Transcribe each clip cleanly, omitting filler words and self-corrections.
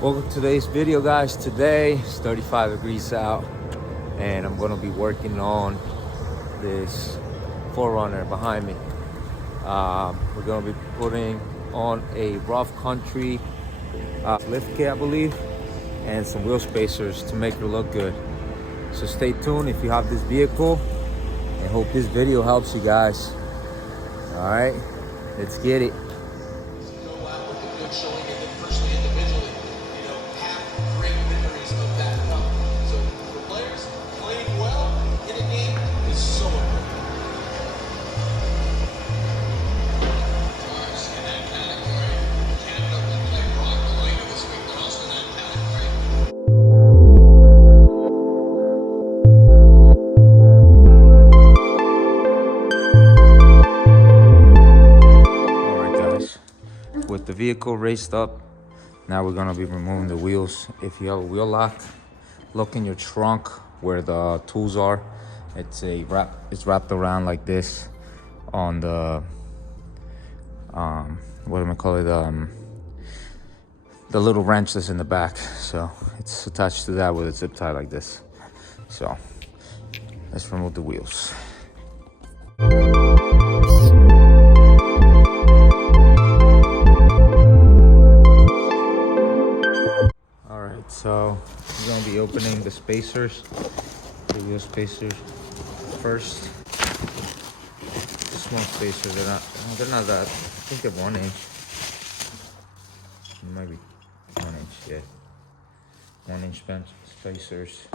Welcome to today's video, guys. Today it's 35 degrees out and I'm gonna be working on this 4Runner behind me. We're gonna be putting on a rough country lift kit, I believe, and some wheel spacers to make her look good. So stay tuned if you have this vehicle, and hope this video helps you guys. All right, let's get it. Go out with a good showing, and then personally, individually, have great memories of that cup. So for players, playing well in a game is so important. Stars in that category. Canada will play rock later this week, but also in that category. All right, guys. With the vehicle raised up, now we're gonna be removing the wheels. If you have a wheel lock, look in your trunk where the tools are. It's wrapped around like this on the what am I call it? The little wrench that's in the back. So it's attached to that with a zip tie like this. So let's remove the wheels. So we're gonna be opening the spacers, the wheel spacers first. Small spacers, they're not that, I think they're 1 inch. Maybe 1 inch, yeah. 1 inch bench spacers.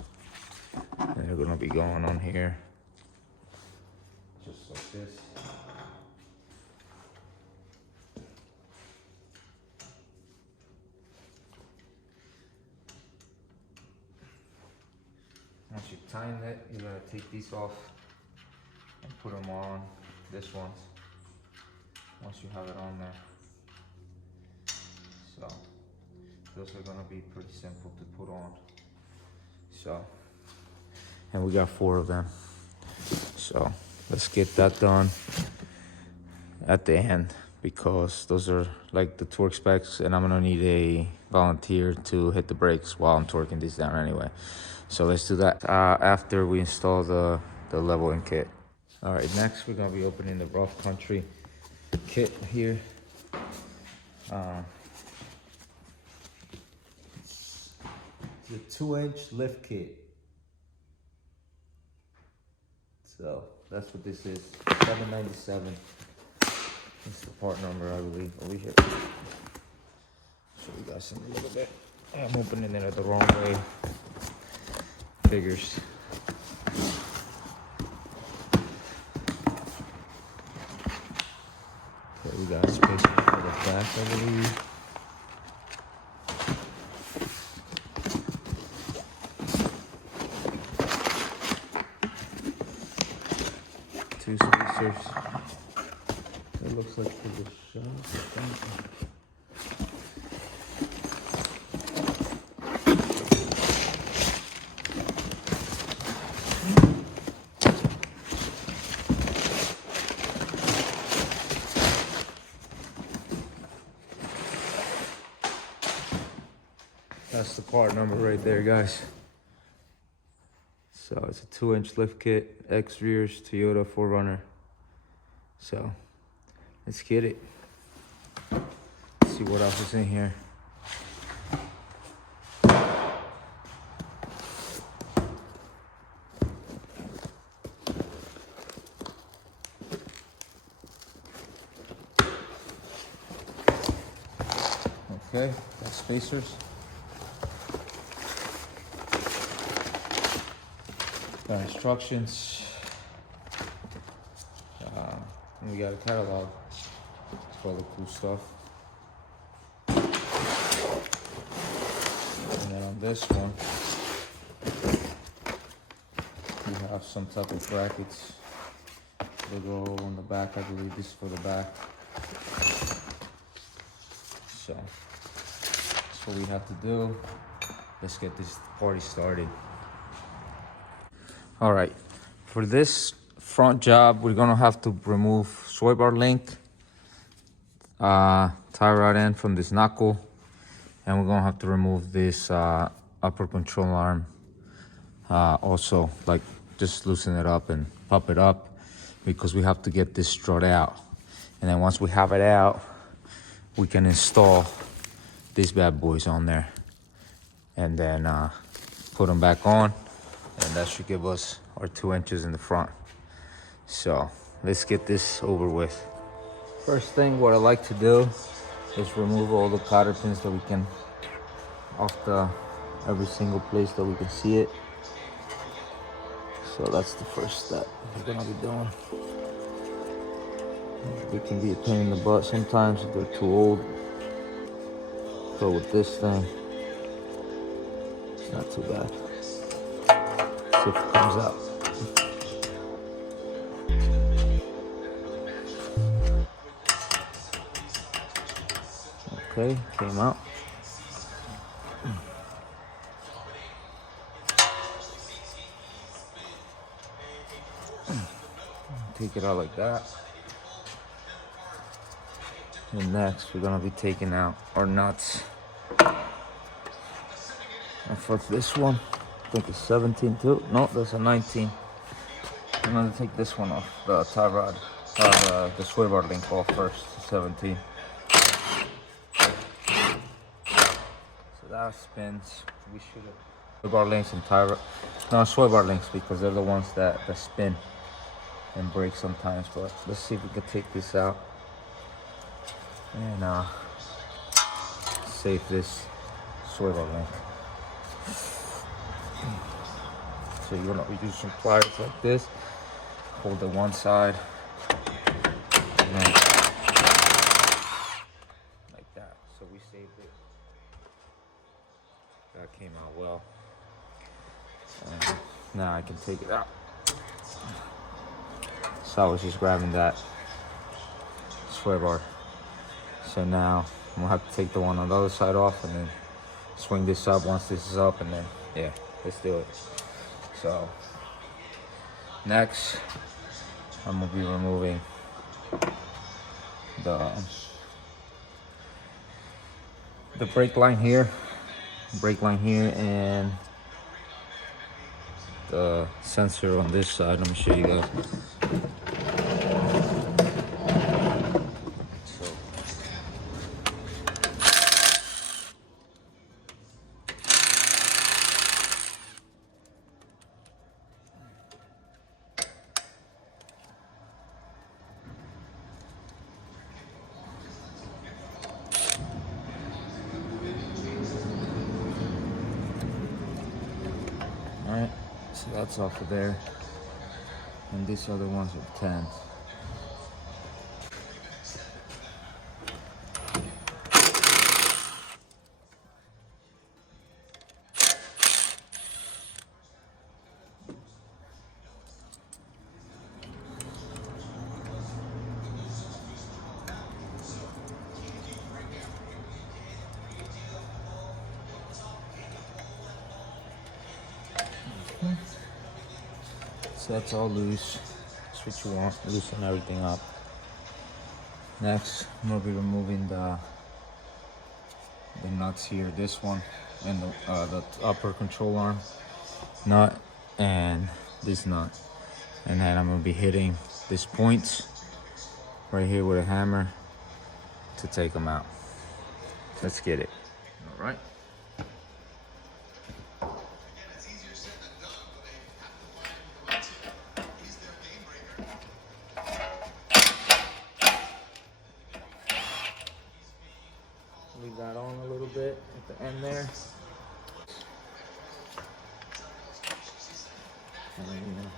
And they're gonna be going on here. Just like this. Once you tighten it, you're gonna take these off and put them on this one. Once you have it on there. So those are gonna be pretty simple to put on. So, and we got 4 of them. So let's get that done at the end, because those are like the torque specs, and I'm gonna need a volunteer to hit the brakes while I'm torquing these down anyway. So let's do that after we install the leveling kit. All right, next we're gonna be opening the rough country kit here. It's a 2-inch lift kit. So that's what this is, $7.97. That's the part number, I believe, over here. Show you guys in a little bit. I'm opening it the wrong way. Figures. Okay, we got space for the back, I believe. Two spacers. It looks like for the shop. That's the part number right there, guys. So it's a 2-inch lift kit, X rears, Toyota 4Runner. So let's get it. Let's see what else is in here. Okay, that's spacers. Got instructions. And we got a catalog. It's all the cool stuff. And then on this one, we have some type of brackets. They go on the back, I believe this is for the back. So that's what we have to do. Let's get this party started. All right, for this front job, we're gonna have to remove sway bar link, tie rod end from this knuckle, And we're gonna have to remove this upper control arm. Also, like, just loosen it up and pop it up, because we have to get this strut out. And then once we have it out, we can install these bad boys on there, and then put them back on, and that should give us our 2 inches in the front. So let's get this over with. First thing, what I like to do is remove all the cotter pins that we can off every single place that we can see it. So that's the first step we're gonna be doing. It can be a pain in the butt sometimes if they're too old. But with this thing, it's not too bad. See if it comes out. Okay, came out. Take it out like that. And next, we're gonna be taking out our nuts. And for this one, I think it's 17 too. No, that's a 19. I'm gonna take this one off, the tie rod, the sway bar link off first, 17. So that spins. We should have sway bar links and tie rod. No, sway bar links, because they're the ones that spin and break sometimes. But let's see if we can take this out and save this sway bar link. So you're gonna use some pliers like this, hold the one side, and then like that. So we saved it. That came out well. And now I can take it out. So I was just grabbing that sway bar. So now I'm gonna have to take the one on the other side off and then swing this up once this is up, and then yeah, let's do it. So next, I'm gonna be removing the brake line here, and the sensor on this side. Let me show you guys. Alright, so that's off of there. And these other ones are 10s. So that's all loose. That's what you want, loosen everything up. Next, I'm gonna be removing the nuts here, this one, and the upper control arm nut, and this nut. And then I'm gonna be hitting these points right here with a hammer to take them out. Let's get it. All right. Leave that on a little bit at the end there. And then,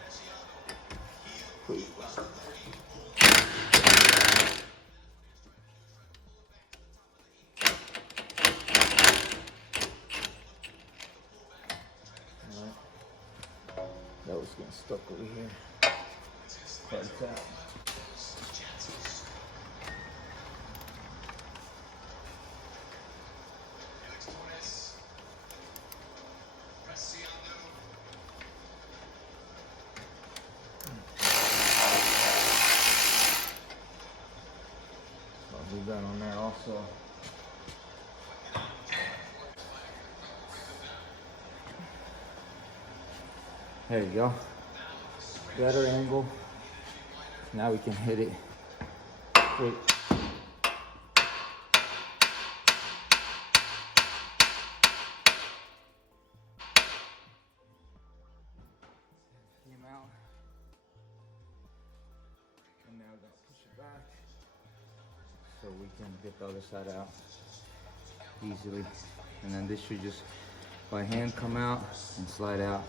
that was getting stuck over here. Like that. I'll leave that on there also. There you go. Better angle. Now we can hit it. Wait. Came out. And now we're gonna push it back so we can get the other side out easily. And then this should just by hand come out and slide out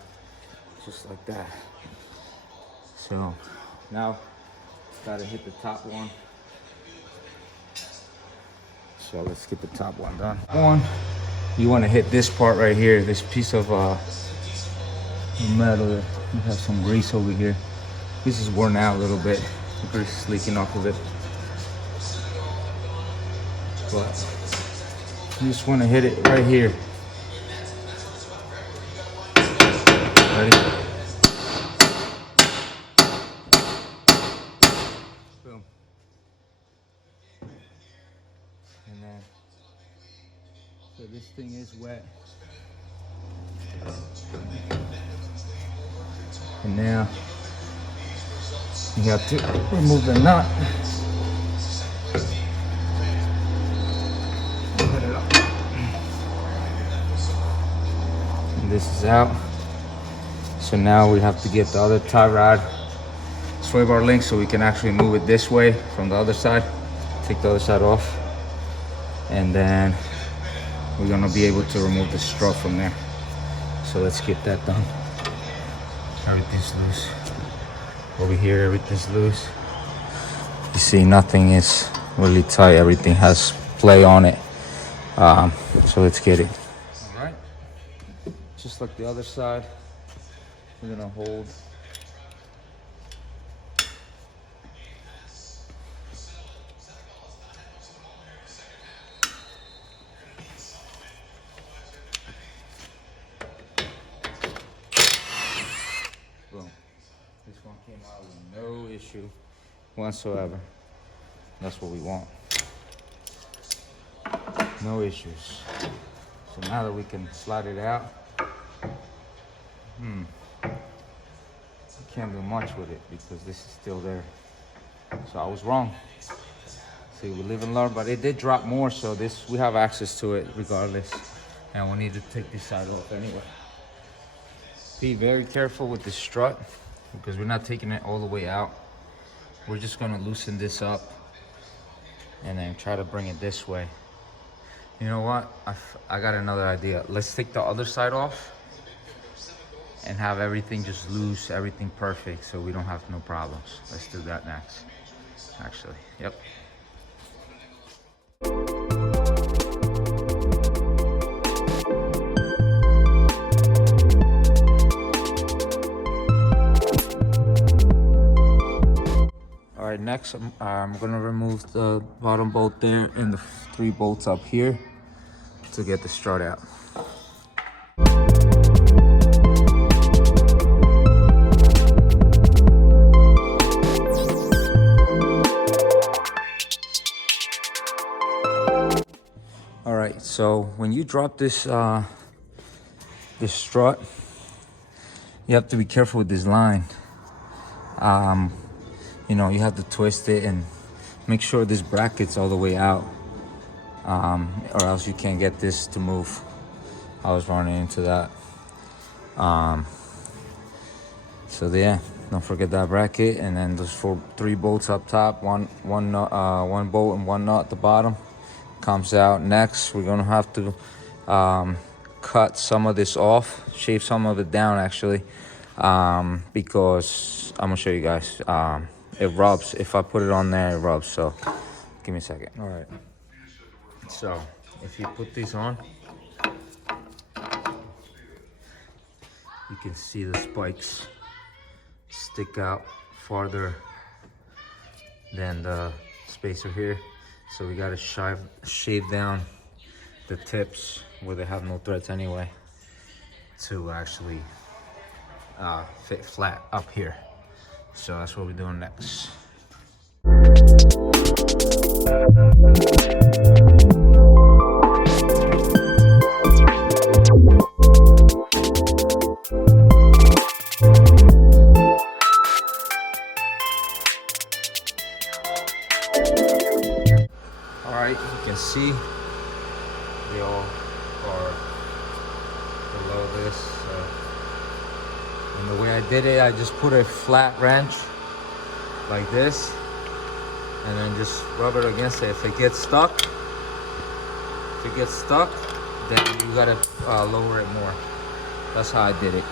just like that. So now gotta hit the top one. So let's get the top one done. One, you want to hit this part right here, this piece of metal. We have some grease over here. This is worn out a little bit. The grease is leaking off of it. But you just want to hit it right here. Ready? Boom. And then, so this thing is wet. And now, you have to remove the nut. Put it up. And this is out. So now we have to get the other tie rod sway bar link so we can actually move it this way from the other side. Take the other side off. And then we're gonna be able to remove the strut from there. So let's get that done. Everything's loose. Over here, everything's loose. You see, nothing is really tight. Everything has play on it. So let's get it. All right. Just like the other side, we're gonna hold. Boom. This one came out with no issue whatsoever. That's what we want. No issues. So now that we can slide it out, can't do much with it because this is still there. So I was wrong. See, we live and learn, but it did drop more, so this we have access to it regardless. And we need to take this side off anyway. Be very careful with the strut because we're not taking it all the way out. We're just gonna loosen this up and then try to bring it this way. You know what? I got another idea. Let's take the other side off and have everything just loose, everything perfect, so we don't have no problems. Let's do that next, actually. Yep. All right, next I'm gonna remove the bottom bolt there and the 3 bolts up here to get the strut out. All right, so when you drop this this strut, you have to be careful with this line. You know, you have to twist it and make sure this bracket's all the way out, or else you can't get this to move. I was running into that. So yeah, don't forget that bracket, and then those 3 bolts up top, one bolt and 1 nut at the bottom comes out. Next, we're gonna have to cut some of this off, shave some of it down actually, because I'm gonna show you guys. It rubs. If I put it on there, it rubs. So give me a second. All right. So if you put these on, you can see the spikes stick out farther than the spacer here. So we gotta shave down the tips where they have no threads anyway to actually fit flat up here. So that's what we're doing next. or below this. And the way I did it, I just put a flat wrench like this and then just rub it against it. If it gets stuck, then you gotta lower it more. That's how I did it.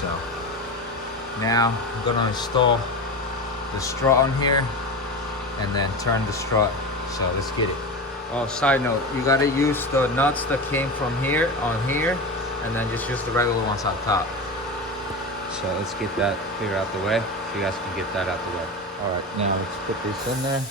So now I'm gonna install the strut on here and then turn the strut. So let's get it. Oh, side note, you gotta use the nuts that came from here on here and then just use the regular ones on top. So let's get that clear out the way so you guys can get that out the way. All right, now let's put this in there.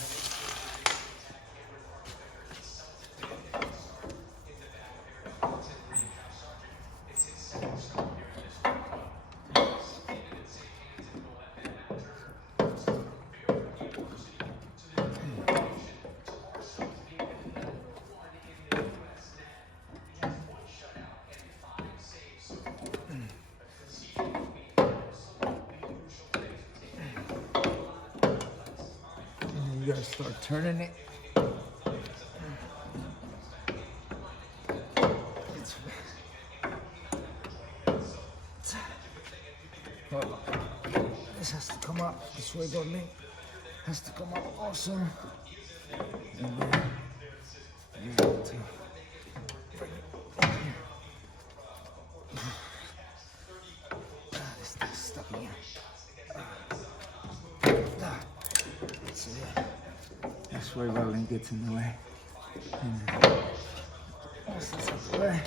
You gotta start turning it. This has to come up. This way, Dorley. Has to come up also. And then you have to bring it. This thing's stuck in here. So yeah, that's where rolling gets in the way. This is out the way.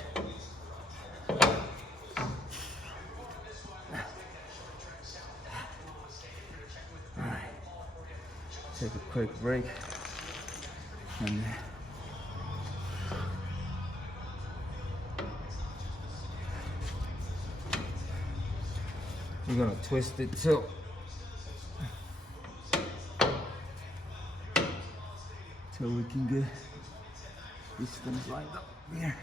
Alright, take a quick break. And you're gonna twist it till we can get these things lined up here.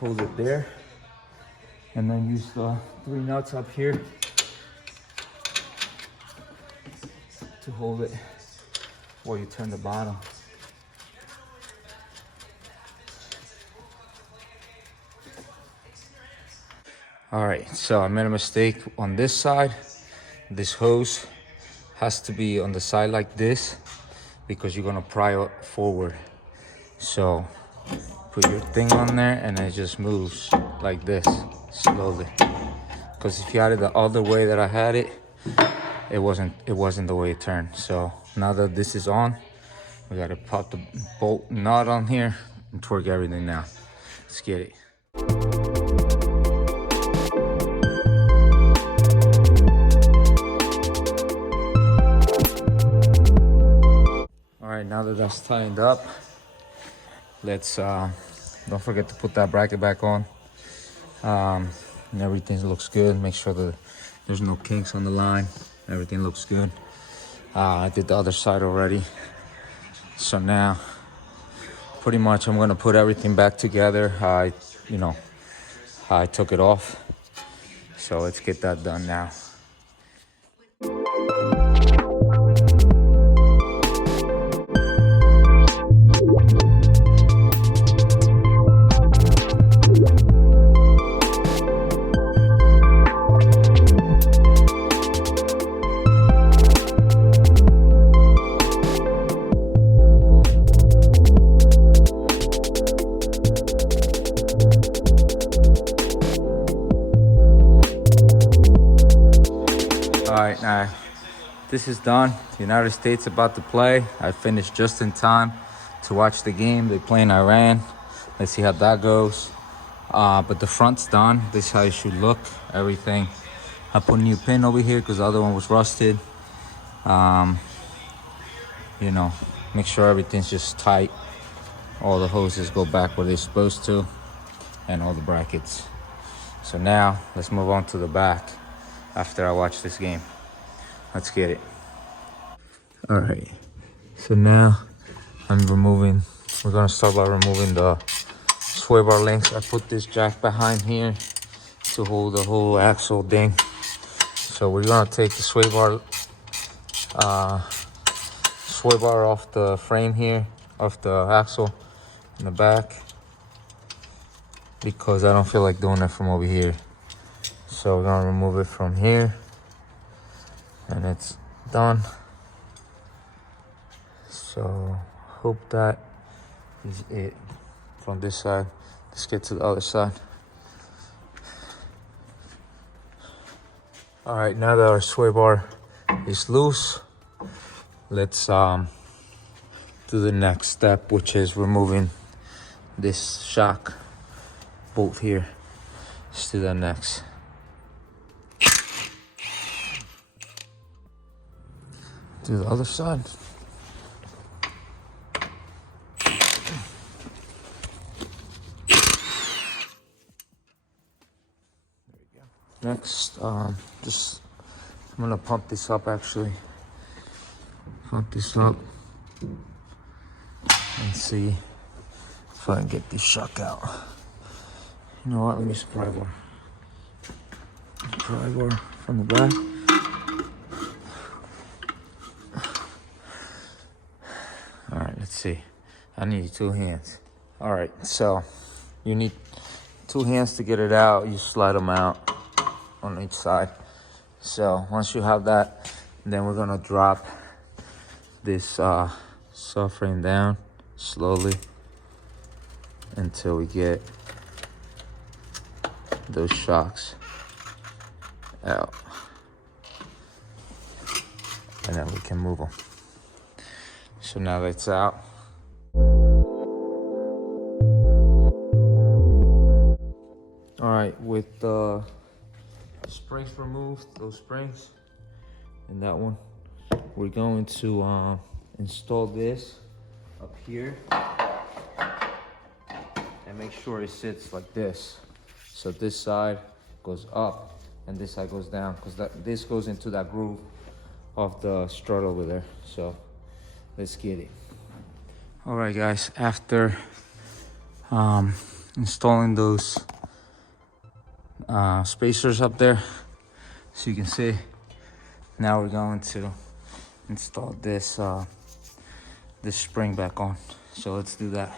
Hold it there, and then use the 3 nuts up here to hold it while you turn the bottom. All right, so I made a mistake on this side. This hose has to be on the side like this because you're gonna pry it forward. So put your thing on there and it just moves like this slowly. Because if you had it the other way that I had it, it wasn't the way it turned. So now that this is on, we gotta pop the bolt nut on here and torque everything now. Let's get it. All right, now that that's tightened up, let's don't forget to put that bracket back on. And everything looks good. Make sure that there's no kinks on the line. Everything looks good. I did the other side already. So now, pretty much I'm gonna put everything back together. I took it off. So let's get that done now. Alright, now this is done. The United States about to play. I finished just in time to watch the game. They play in Iran. Let's see how that goes. But the front's done. This is how it should look. Everything. I put a new pin over here because the other one was rusted. Make sure everything's just tight. All the hoses go back where they're supposed to, and all the brackets. So now let's move on to the back after I watch this game. Let's get it. All right, so now we're gonna start by removing the sway bar links. I put this jack behind here to hold the whole axle thing. So we're gonna take the sway bar off the frame here, off the axle in the back, because I don't feel like doing it from over here. So we're gonna remove it from here, and it's done. So hope that is it from this side. Let's get to the other side. All right, now that our sway bar is loose, let's do the next step, which is removing this shock bolt here. Let's do that next. Do the other side. Next, I'm gonna pump this up actually. Pump this up and see if I can get this shock out. You know what, let me pry bar. Pry bar from the back. All right, let's see. I need 2 hands. All right, so you need 2 hands to get it out. You slide them out on each side. So once you have that, then we're gonna drop this subframe down slowly until we get those shocks out, and then we can move them. So now that's out. All right, with the springs removed, those springs and that one, we're going to install this up here and make sure it sits like this. So this side goes up and this side goes down, because this goes into that groove of the strut over there. So let's get it. All right, guys, after installing those spacers up there, so you can see, now we're going to install this this spring back on. So let's do that.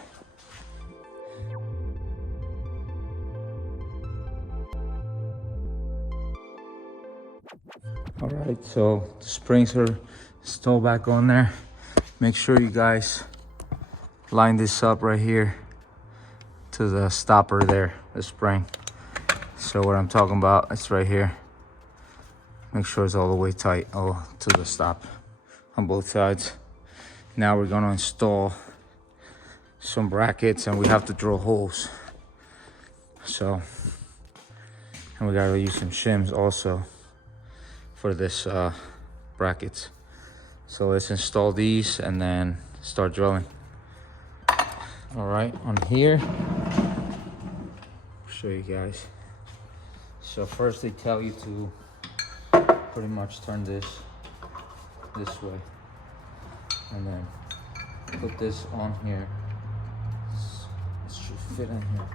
All right, so the springs are installed back on there. Make sure you guys line this up right here to the stopper there, the spring. So what I'm talking about, it's right here. Make sure it's all the way tight, to the stop on both sides. Now we're gonna install some brackets, and we have to drill holes. So, and we gotta use some shims also for this brackets. So let's install these and then start drilling. All right, on here, I'll show you guys. So first they tell you to pretty much turn this way, and then put this on here. This should fit in here.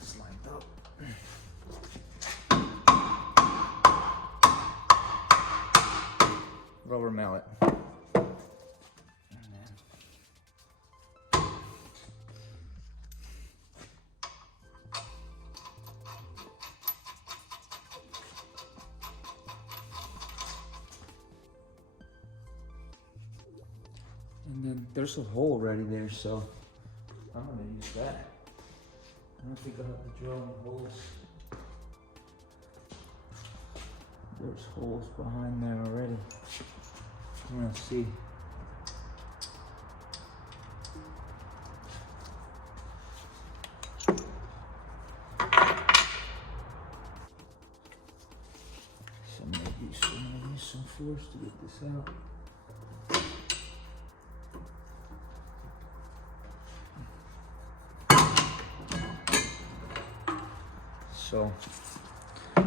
It's lined up. Rubber mallet. And then there's a hole already there, so I'm gonna use that. I don't think I have to drill any holes. There's holes behind there already. I'm gonna see. So maybe some force to get this out. So it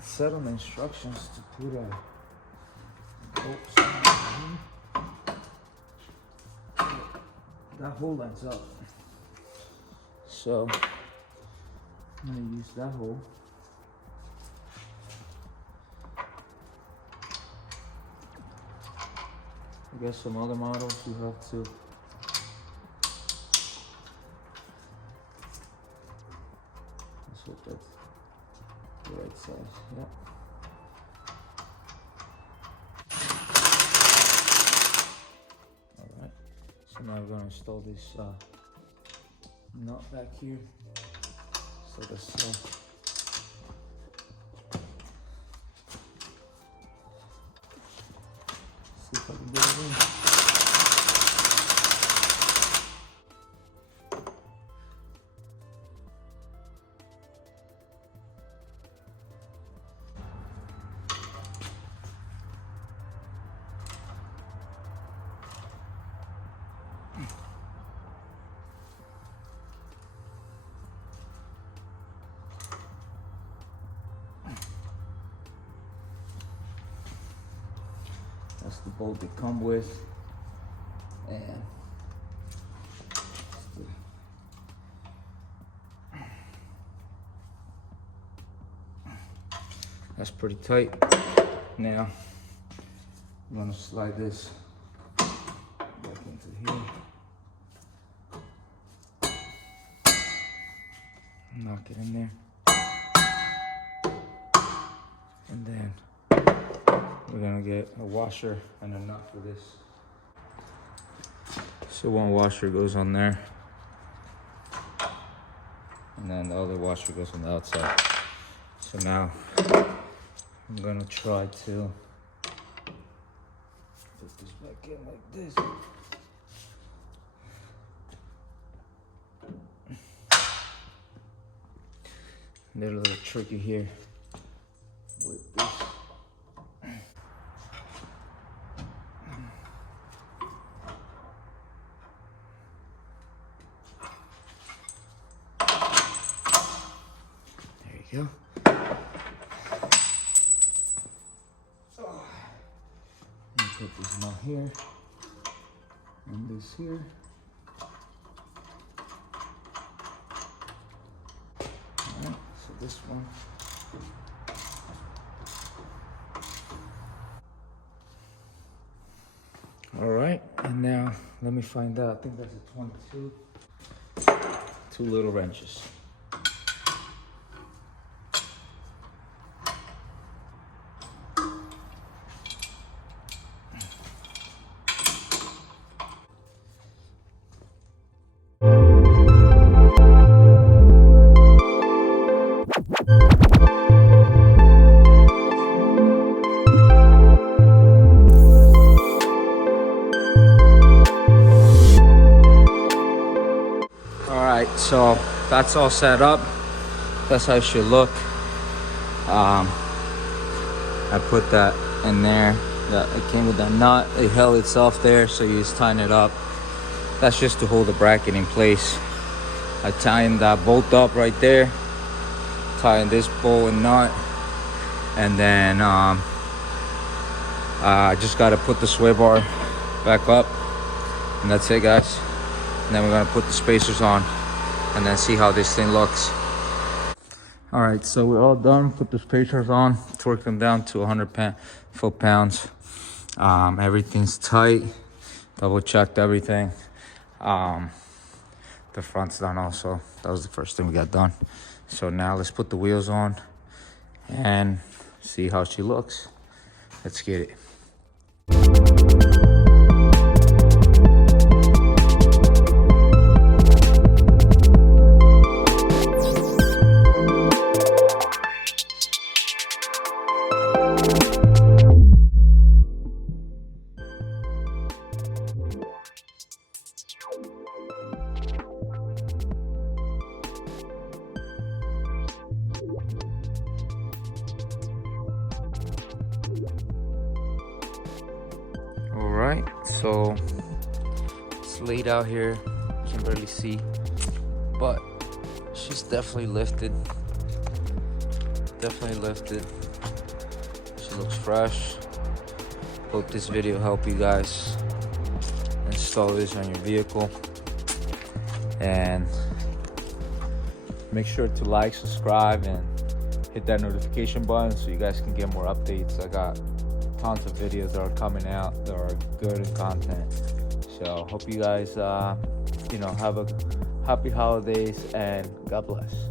said on the instructions to put a that hole lines up. So I'm gonna use that hole. I guess some other models you have to let's hope that's the right size. Yep. Alright. So now we're gonna install this nut back here. So that's see if I can get it in. That's the bolt they come with, and that's pretty tight. Now I'm gonna slide this back into here, knock it in there, and then we're gonna get a washer and a nut for this. So one washer goes on there, and then the other washer goes on the outside. So now I'm gonna try to put this back in like this. They're a little tricky here with this. Go. Put this nut here and this here. Alright, so this one. Alright, and now let me find out. I think that's a 22. 2 little wrenches. So that's all set up. That's how it should look. I put that in there. It came with that nut. It held itself there, so you just tighten it up. That's just to hold the bracket in place. I tightened that bolt up right there. Tighten this bolt and nut, and then I just got to put the sway bar back up, and that's it, guys. And then we're gonna put the spacers on and then see how this thing looks. All right, so we're all done. Put the spacers on, torque them down to 100 foot-pounds. Everything's tight. Double checked everything. The front's done also. That was the first thing we got done. So now let's put the wheels on and see how she looks. Let's get it. Alright, so it's laid out here. You can barely see, but she's definitely lifted. definitely lifted. She looks fresh. Hope this video helped you guys install this on your vehicle. And make sure to like, subscribe, and hit that notification button so you guys can get more updates. I got tons of videos that are coming out that are good in content. So hope you guys have a happy holidays, and God bless.